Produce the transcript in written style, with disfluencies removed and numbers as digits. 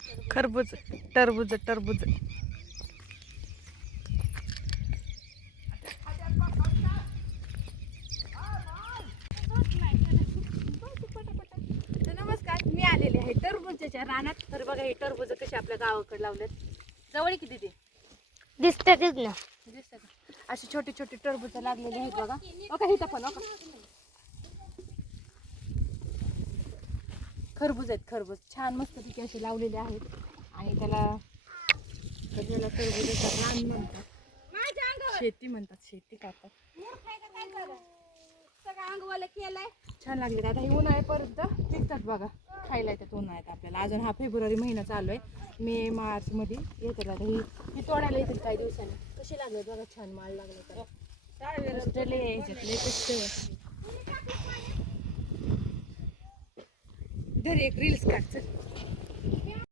खरबूज, टरबूज टरबूज. तर नमस्कार, मी आलेले आहे टरबूजाच्या रानात. तर बघा हे टरबूज कसे आपल्या गावाकडे लावलेत. जवळ किती ते दिसतातच ना. दिसतं का? असे छोटे छोटे टरबूज लागलेले आहेत बघा. बघा इथं पण बघा खरबूज आहेत. खरबूज छान मस्त पैकी असे लावलेले आहेत. आणि त्याला टरबूजाचा रान म्हणतात, शेती म्हणतात, शेती करतात. छान लागले. आता हे उन्हाळ्यापर्यंत टिकतात बघा, खायला येतात उन्हाळ्यात आपल्याला. अजून हा फेब्रुवारी महिना चालू आहे, मे मार्च मध्ये येतात. आता ही तोडायला येतात काही दिवसांनी. कसे लागले बघा, छान माळ लागले तर. घरी एक रील्स काढ.